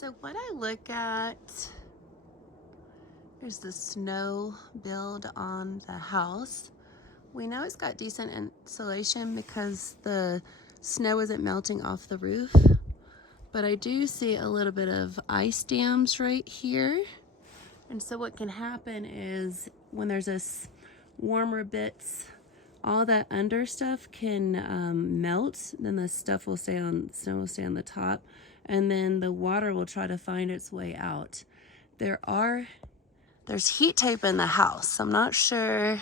So what I look at is the snow build on the house. We know it's got decent insulation because the snow isn't melting off the roof, but I do see a little bit of ice dams right here. And so what can happen is when there's this warmer bits, all that under stuff can melt, then the stuff will stay on, snow will stay on the top, and then the water will try to find its way out. There's heat tape in the house. I'm not sure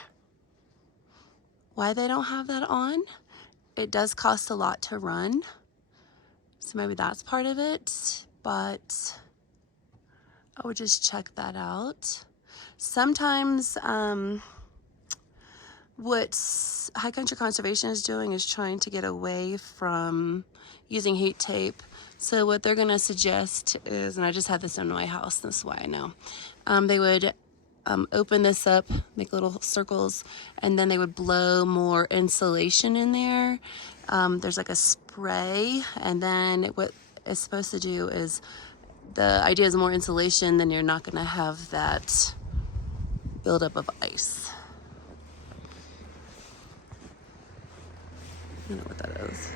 why they don't have that on. It does cost a lot to run, so maybe that's part of it, but I would just check that out. Sometimes what High Country Conservation is doing is trying to get away from using heat tape. So what they're gonna suggest is, and I just had this in my house, that's why I know, they would open this up, make little circles, and then they would blow more insulation in there. There's like a spray, and then what it's supposed to do is, the idea is more insulation, then you're not gonna have that buildup of ice. I don't know what that is.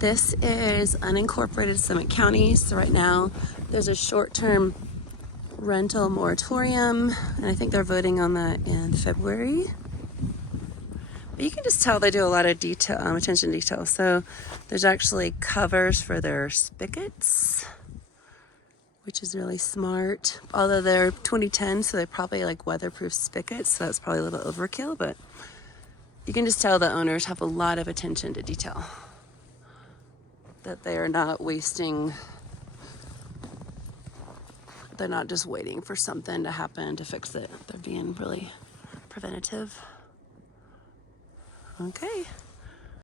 This is unincorporated Summit County. So right now there's a short-term rental moratorium, and I think they're voting on that in February. But you can just tell they do a lot of detail, attention to detail. So there's actually covers for their spigots, which is really smart. Although they're 2010, so they probably like weatherproof spigots, so that's probably a little overkill, but you can just tell the owners have a lot of attention to detail, that they are not wasting, they're not just waiting for something to happen to fix it. They're being really preventative. Okay.